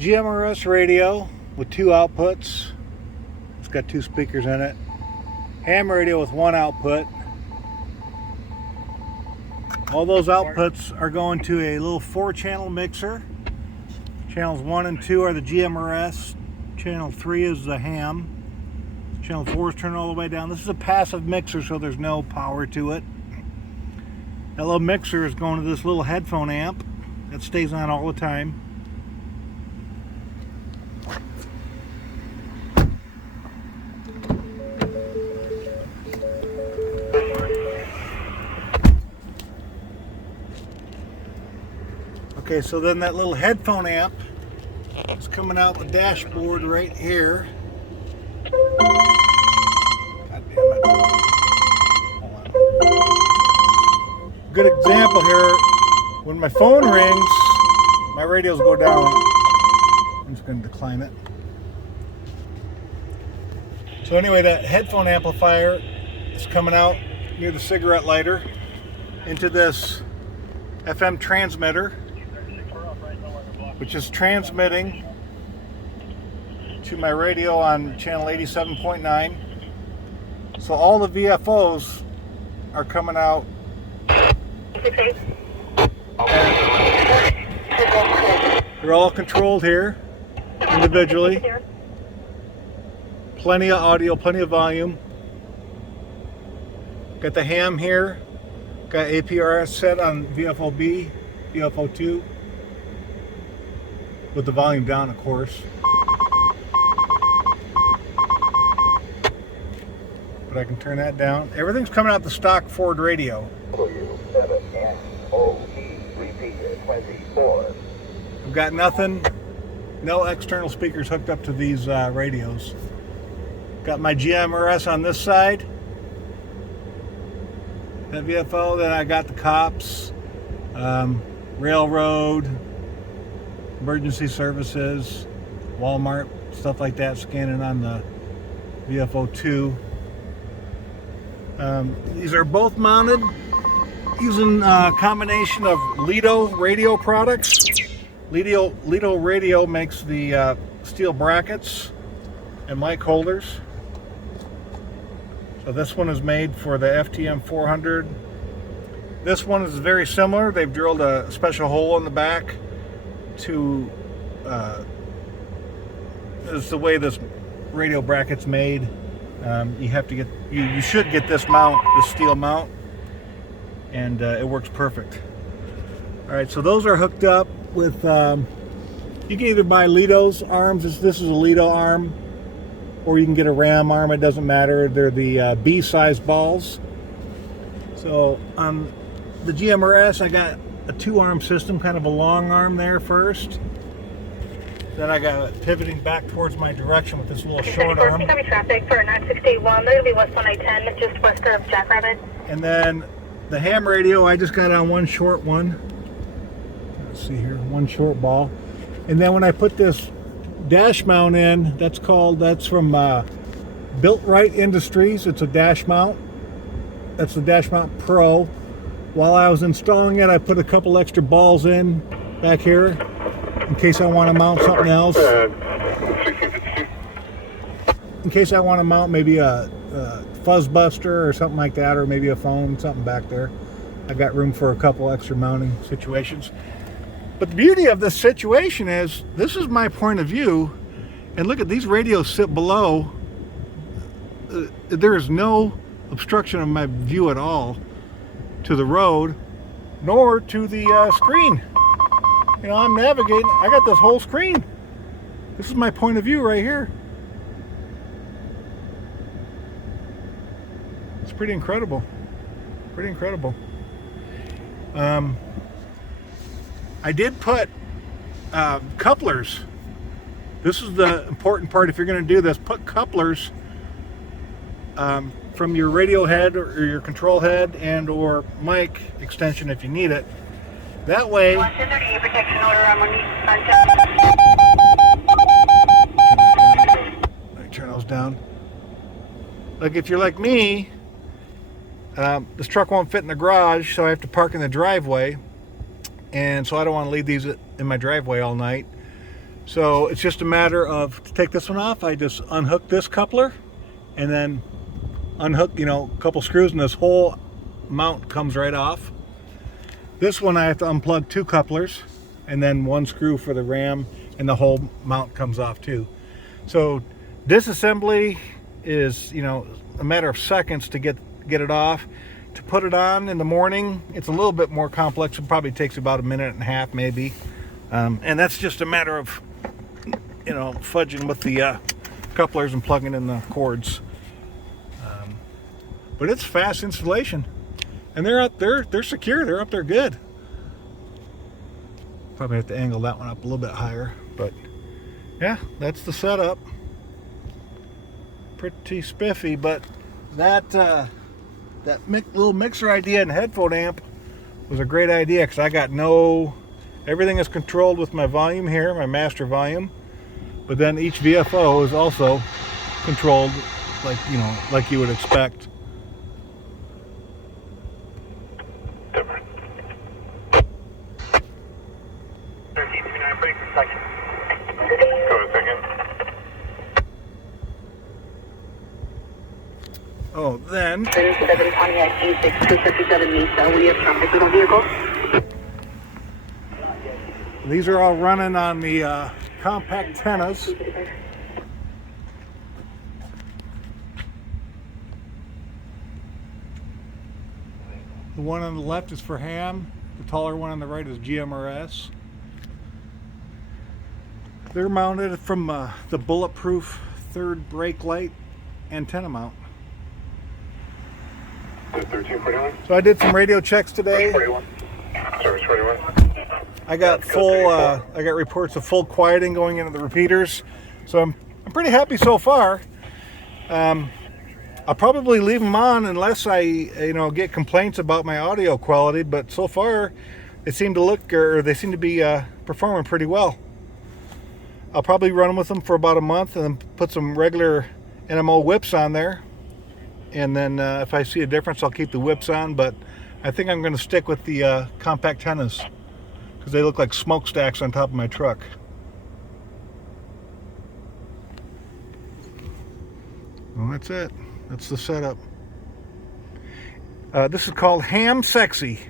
GMRS radio with 2 outputs. It's got 2 speakers in it. Ham radio with 1 output. All those outputs are going to a little 4-channel mixer. Channels 1 and 2 are the GMRS. Channel 3 is the ham. Channel 4 is turned all the way down. This is a passive mixer, so there's no power to it. That little mixer is going to this little headphone amp that stays on all the time. Okay, so then that little headphone amp is coming out the dashboard right here. God damn it. Hold on. Good example here, when my phone rings, my radios go down. I'm just going to decline it. So anyway, that headphone amplifier is coming out near the cigarette lighter into this FM transmitter, which is transmitting to my radio on channel 87.9. So all the VFOs are coming out. They're all controlled here individually. Plenty of audio, plenty of volume. Got the ham here. Got APRS set on VFO B, VFO 2. With the volume down, of course. But I can turn that down. Everything's coming out the stock Ford radio. I've got nothing, no external speakers hooked up to these radios. Got my GMRS on this side, that VFO. Then I got the cops, railroad, emergency services, Walmart, stuff like that, scanning on the VFO2. These are both mounted using a combination of Lido radio products. Lido radio makes the steel brackets and mic holders. So this one is made for the FTM-400. This one is very similar. They've drilled a special hole in the back to is the way this radio bracket's made. You have to get you should get this mount, this steel mount, and it works perfect. All right, so those are hooked up with you can either buy Lido's arms. This is a Lido arm, or you can get a Ram arm. It doesn't matter. They're the B-size balls. So on the GMRS, I got a 2-arm system, kind of a long arm there first. Then I got it pivoting back towards my direction with this little short arm. Heavy traffic for 961. They're going to be west on I-10, just west of Jackrabbit. And then the ham radio, I just got on one short one. Let's see here, one short ball. And then when I put this dash mount in, that's from Builtright Industries. It's a dash mount. That's the Dash Mount Pro. While I was installing it, I put a couple extra balls in back here in case I want to mount something else. In case I want to mount maybe a fuzz buster or something like that, or maybe a phone, something back there. I got room for a couple extra mounting situations. But the beauty of this situation is, this is my point of view, and look at these radios sit below. There is no obstruction of my view at all to the road, nor to the screen. You know, I'm navigating, I got this whole screen. This is my point of view right here. It's pretty incredible. Pretty incredible. I did put couplers. This is the important part if you're going to do this. Put couplers from your radio head or your control head and or mic extension if you need it. That way, turn those down. Like if you're like me, this truck won't fit in the garage, so I have to park in the driveway, and so I don't want to leave these in my driveway all night. So it's just a matter of, to take this one off, I just unhook this coupler and then unhook, you know, a couple screws, and this whole mount comes right off. This one I have to unplug 2 couplers and then 1 screw for the ram, and the whole mount comes off too. So disassembly is, you know, a matter of seconds to get it off. To put it on in the morning, it's a little bit more complex. It probably takes about a minute and a half maybe. And that's just a matter of, you know, fudging with the couplers and plugging in the cords. But it's fast installation, and they're secure. They're up there good. Probably have to angle that one up a little bit higher, but yeah, that's the setup. Pretty spiffy, but that little mixer idea and headphone amp was a great idea, because I got everything is controlled with my volume here, my master volume, but then each VFO is also controlled like, you know, like you would expect. Oh, then these are all running on the Compactennas. The one on the left is for ham. The taller one on the right is GMRS. They're mounted from the Bulletproof third brake light antenna mount. 1341. So I did some radio checks today. Service 41. I got I got reports of full quieting going into the repeaters, so I'm pretty happy so far. I'll probably leave them on unless I, you know, get complaints about my audio quality. But so far, they seem to be performing pretty well. I'll probably run with them for about a month and then put some regular NMO whips on there. And then if I see a difference, I'll keep the whips on. But I think I'm going to stick with the Compactennas, because they look like smokestacks on top of my truck. Well, that's it. That's the setup. This is called Ham Sexy.